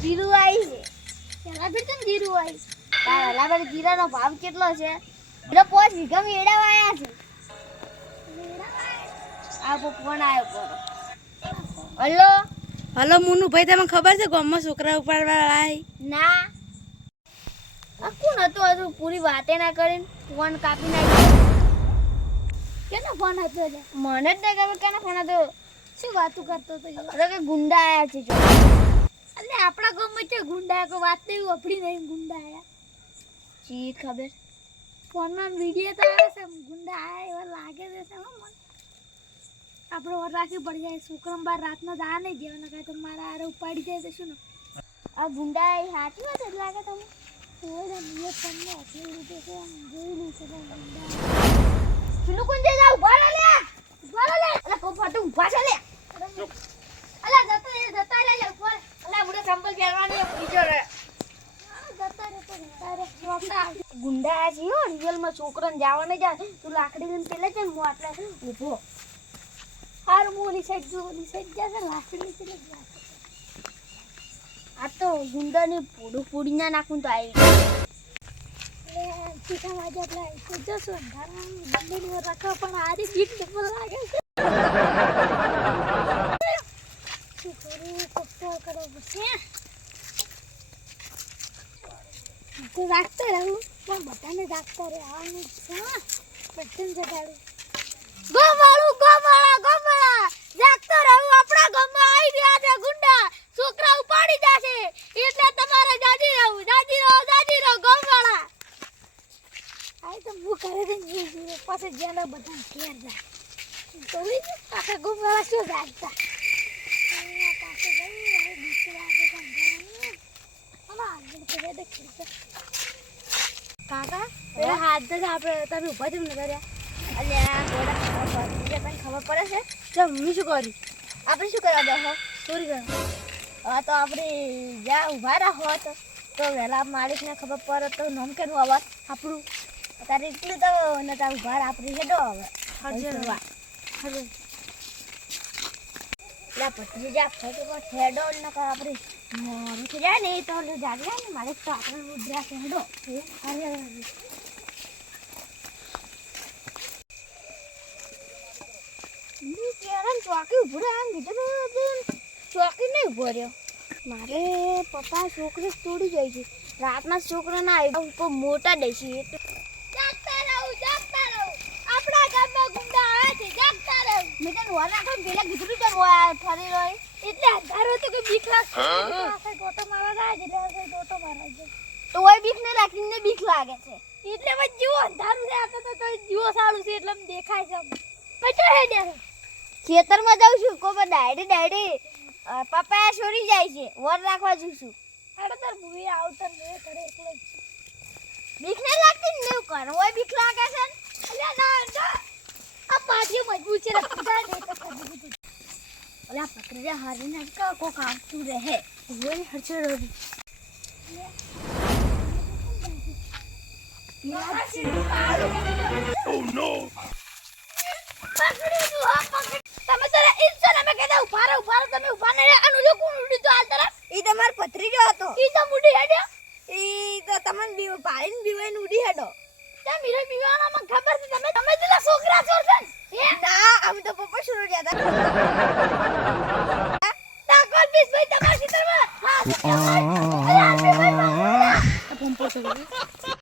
જીરું આવી છે પેલા ફેર કેમ જીરું આવી તારા લાબર જીરાનો ભાવ કેટલો છે એટલે 5 વીઘા મેળા આયા છે આ ફોન આવ્યો કરો હલો હલો મુનુ ભાઈ તમને ખબર છે ગામમાં છોકરા ઉપાડવા આય ના આ કોણ હતો આ પૂરી વાતે ના કરીને ફોન કાપી નાખ્યો કેનો ફોન હતો મને જ નહીં ખબર કેનો ફોન હતો શું વાતું કરતો હતો અરે કે ગુંડા આયા છે જો અલે આપણા ગામમાં છે ગુંડા કો વાત નહીં વપડી નહીં ગુંડા આયા ચી ખબર ફોનમાં વિડિયો તો આવે છે ગુંડા આયા એવા લાગે છે મને આપણો ઓર રાખી પડી જાય શુક્રમ બાર રાતનો દા નહીં દેવાના કાય તો મારા આરે ઉપાડી જાય તો શું આ ગુંડા એ હાચી વાત જ લાગે તમને ઓલા નિયત તમને અસલી રીતે છે જોઈલું છે ગુંડા ચુલુ કુંજે જા ઉભા લે અલા કો ફાટું ઉભા છે લે અલા જતા રે ઉપર અલા બુડે સંપલ પહેરવાની બીજો રે ગુંડા આ છે હો રિયલમાં છોકરાને જાવા ન જાય તું લાકડી લઈને પેલે છે હું આટલે ઊભો હાર મોલી સાઈડ જો ઓલી સાઈડ જા લાકડી પેલે આ તો ગુંડાને પૂડી ના નાખું તો આવી લે ટીકા વાજા પ્લાય તો જસો ધારામ બંદીનો રાખો પણ આરી બીક ડબલ લાગે છે શું કરું કપો કરો બસે તો રાખતે રહું પણ બધાને રાખતા રહે આનું છે પટન જગાડું ગોમાળા જાગતો રહું આપણા ગામમાં આવી રહ્યા છે ગુંડા છોકરા ઉપાડી જાશે એટલે તમારે જાજી રહો ગોમાળા આઈ તો હું કરે છે ને પાસે જેના બધા ઘેર જાય તો આખા ગોમાળા શું જાગતા પાસે ગઈ હવે બીક લાગે કંટાળાની આમાં આગળ કરે દેખ કાકા એ હાથ જ આપણે તમે ઊભા જ ન કર્યા અલ્યા ગોડા તને ખબર પડે છે તો હું શું કર્યું આપણે શું કરવા બેઠો ચોરી કરવા હા તો આપણે જ્યાં ઊભા રહો તો વહેલા માલિકને ખબર પડે તો નામ કેનું અવાજ આપણું તારે એટલું તો નતા ઊભા આપણે હેડો હવે હવે લા પત્રી જા ફેટો હેડો ન કા આપણે મોરું થઈ જાય ને તો જાગે ને માલિક તો આપણે ઉધરા હેડો અરે ચોકી ઉભો આમ કીધું ચોકી નહીં ઉભો રહ્યો મારે પપ્પા છોકરી તોડી જાય છે રાતના છોકરા ના આવી મોટા દેશી જાગતા રહું આપણા ગામમાં ગુંડા આવે છે જાગતા રહું મેં તને વરના કોણ પેલા કીધું તો ફરી રહ્યો એટલે અંધારો તો કે બીક લાગશે આ ટોટો મારવા જાય એટલે ટોટો મારવા જાય તો ઓય બીક ને રાખીને બીક લાગે છે એટલે મત જીવો અંધારું છે આ તો જીવો સારું છે એટલે દેખાય છે પછી હેડે ખેતરમાં જાઉં છું કોઈ ડાયડી પપ્પા છોરી જાય છે વર રાખવા જઉં છું અરે તાર ભૂઈ આવતર મે કરે એટલે બીક ને લાગતી ને એવું કર ઓય બીક લાગે છે અલ્યા ના આ પાટિયો મજબૂત છે રખતા ને તો કરી દીધું અલ્યા પકડી હારી ના કો કામ તું રહે ઓય હરચે રોડી Oh no! પકડી દો હા પકડી તમે તારા ઇન્સાન અમે કહેતા ઉભારો તમે ઉભા ને આનું જો કોણ ઉડી તો આ તરફ ઈ તમાર પથરીજો હતો ઈ તો મુડી હેડ્યો ઈ તો તમને બીવ પાડીને બીવાઈને ઉડી હેડો તે મીરે બીવાના મને ખબર છે તમે પેલા છોકરા ચોર છે હે ના અમે તો પપ્પા શરૂ રહ્યા હતા તાકોલ બીસ ભાઈ તમારી તરફ હા